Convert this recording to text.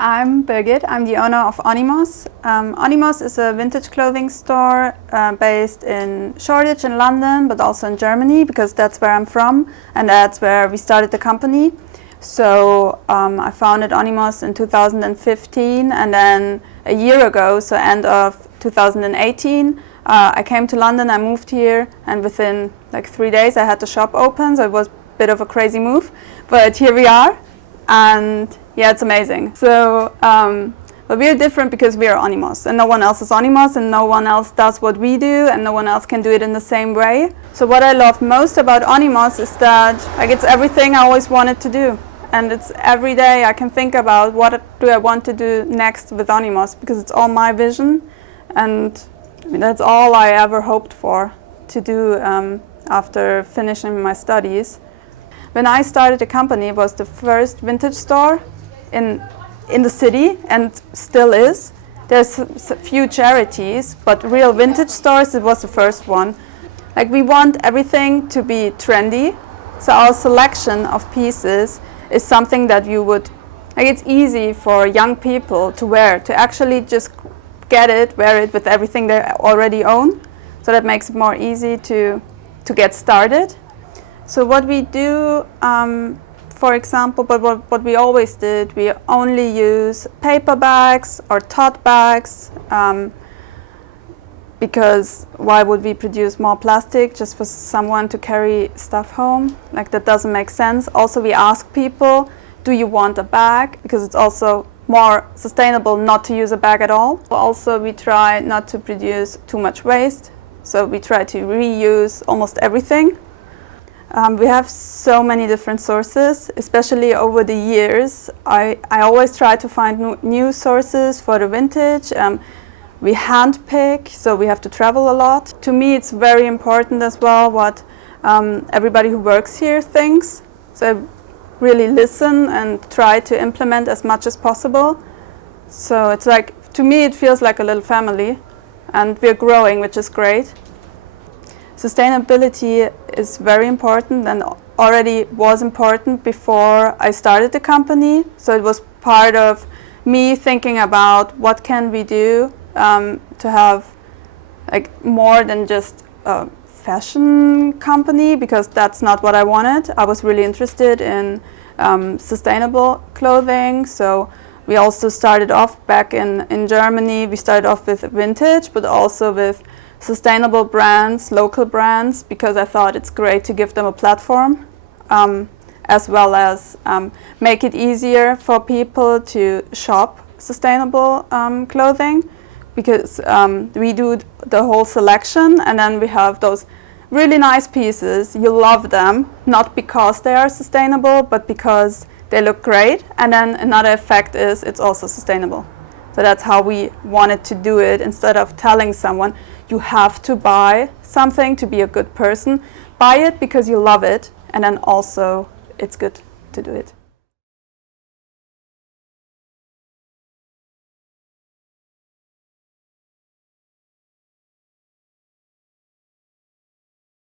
I'm Birgit. I'm the owner of Onimos. Onimos is a vintage clothing store based in Shoreditch in London, but also in Germany, because that's where I'm from and that's where we started the company. So I founded Onimos in 2015, and then a year ago, so end of 2018, I came to London, I moved here, and within like 3 days I had the shop open, so it was a bit of a crazy move, but here we are. And yeah, it's amazing. So, but we're different because we are Onimos, and no one else is Onimos, and no one else does what we do, and no one else can do it in the same way. So what I love most about Onimos is that it's everything I always wanted to do. And it's every day I can think about what do I want to do next with Onimos, because it's all my vision, and that's all I ever hoped for to do after finishing my studies. When I started the company, it was the first vintage store in the city, and still is. There's a few charities, but real vintage stores, it was the first one. Like, we want everything to be trendy, so our selection of pieces is something that you would, it's easy for young people to wear, to actually just get it, wear it with everything they already own. So that makes it more easy to get started. So what we do, for example, but what we always did, we only use paper bags or tote bags, because why would we produce more plastic just for someone to carry stuff home? Like, that doesn't make sense. Also, we ask people, do you want a bag? Because it's also more sustainable not to use a bag at all. Also, we try not to produce too much waste, so we try to reuse almost everything. We have so many different sources, especially over the years. I always try to find new sources for the vintage. We handpick, so we have to travel a lot. To me, it's very important as well what everybody who works here thinks. So I really listen and try to implement as much as possible. So it's like, to me, it feels like a little family, and we're growing, which is great. Sustainability is very important, and already was important before I started the company. So it was part of me thinking about what can we do to have more than just a fashion company, because that's not what I wanted. I was really interested in sustainable clothing. So we also started off back in Germany. We started off with vintage, but also with sustainable brands, local brands, because I thought it's great to give them a platform, as well as make it easier for people to shop sustainable clothing, because we do the whole selection, and then we have those really nice pieces. You love them, not because they are sustainable, but because they look great. And then another effect is it's also sustainable. So that's how we wanted to do it. Instead of telling someone, you have to buy something to be a good person, buy it because you love it, and then also it's good to do it.